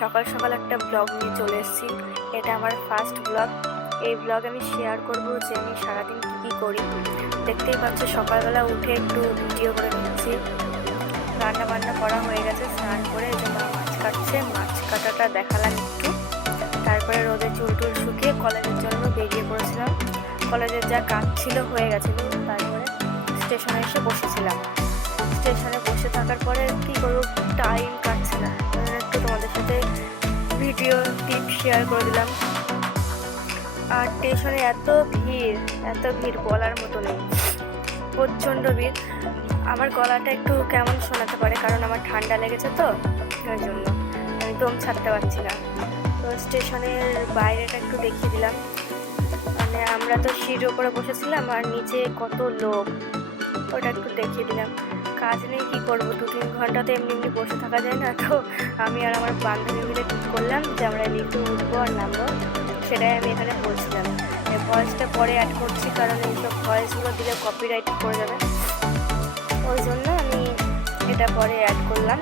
সকাল সকাল একটা ব্লগ নিয়ে চলে এসেছি। এটা আমার ফার্স্ট ব্লগ। এই ব্লগ আমি শেয়ার করব যে আমি সারাদিন কী করি। দেখতেই পাচ্ছ সকালবেলা উঠে একটু ভিডিও করে নিচ্ছি। রান্না বান্না করা হয়ে গেছে, স্নান করে যে মা মাছ কাটছে, মাছ কাটাটা দেখালাম একটু। তারপরে রোদে চুল টুল শুকিয়ে কলেজের জন্য বেরিয়ে পড়েছিলাম। কলেজের যা কাজ ছিল হয়ে গেছিলো। তারপরে স্টেশনে এসে বসেছিলাম। স্টেশনে বসে থাকার পরে কী করবো, টাইম কাটছে না, একটু তোমাদের সাথে ভিডিও টিপ শেয়ার করে দিলাম। আর স্টেশনে এত ভিড় বলার মতো নেই, প্রচণ্ড ভিড়। আমার গলাটা একটু কেমন শোনাতে পারে, কারণ আমার ঠান্ডা লেগেছে তো, ওই জন্য আমি দম ছাড়তে পারছি না। তো স্টেশনের বাইরেটা একটু দেখিয়ে দিলাম। মানে আমরা তো সিঁড়ির ওপরে বসেছিলাম আর নিচে কত লোক, ওটা একটু দেখিয়ে দিলাম। কাজ নেই, কী করবো, 2-3 ঘন্টা তো এমনি বসে থাকা যায় না। তো আমি আর আমার বান্ধবী মিলে ঠিক করলাম যে আমরা লিফটে উঠবো আর নামবো। সেটাই আমি এখানে বলছিলাম। এই ভয়েসটা পরে অ্যাড করছি, কারণ এইসব ভয়েসগুলো দিলে কপিরাইট পড়ে যাবে, ওই জন্য আমি এটা পরে অ্যাড করলাম।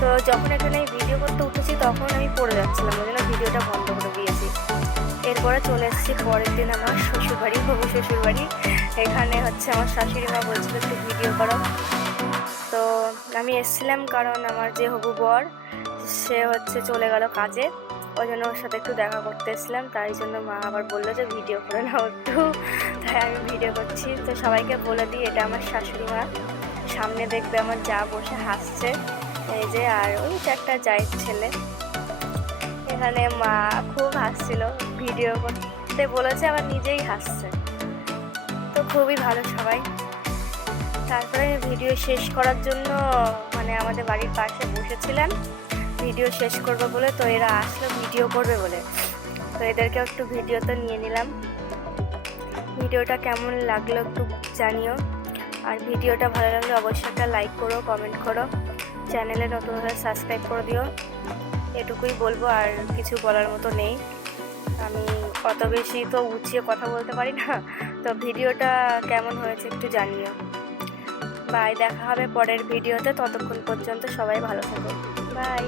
তো যখন এখানে ভিডিও করতে উঠেছি তখন আমি পড়ে যাচ্ছিলাম, ওই জন্য ভিডিওটা বন্ধ করে দিয়েছি। এরপরে চলে এসেছি পরের দিন আমার শ্বশুরবাড়ি, হবু শ্বশুরবাড়ি। এখানে হচ্ছে আমার শাশুড়ি মা বলছিল একটু ভিডিও করো। তো আমি এসেছিলাম কারণ আমার যে হবু বর সে হচ্ছে চলে গেল কাজে, ওই জন্য ওর সাথে একটু দেখা করতে এসেছিলাম। তাই জন্য মা আবার বললো যে ভিডিও করে নাও একটু, তাই আমি ভিডিও করছি। তো সবাইকে বলে দিই এটা আমার শাশুড়ি মা। সামনে দেখবে আমার যা বসে হাসছে, এই যে, আর ওই যে একটা জায়ের ছেলে। এখানে মা খুব হাসছিল, ভিডিও করতে বলেছে, আবার নিজেই হাসছে। তো খুবই ভালো সবাই। তারপরে ভিডিও শেষ করার জন্য মানে আমাদের বাড়ির পাশে বসেছিলাম ভিডিও শেষ করবো বলে। তো এরা আসলো ভিডিও করবে বলে, তো এদেরকেও একটু ভিডিওতে নিয়ে নিলাম। ভিডিওটা কেমন লাগলো একটু জানিও, আর ভিডিওটা ভালো লাগলে অবশ্যই একটা লাইক করো, কমেন্ট করো, চ্যানেলে নতুন হলে সাবস্ক্রাইব করে দিও। এটুকুই বলবো, আর কিছু বলার মতো নেই। আমি অত বেশি তো উঁচিয়ে কথা বলতে পারি না। তো ভিডিওটা কেমন হয়েছে একটু জানিও। বাই, দেখা হবে পরের ভিডিওতে। ততক্ষণ পর্যন্ত সবাই ভালো থাকো, বাই।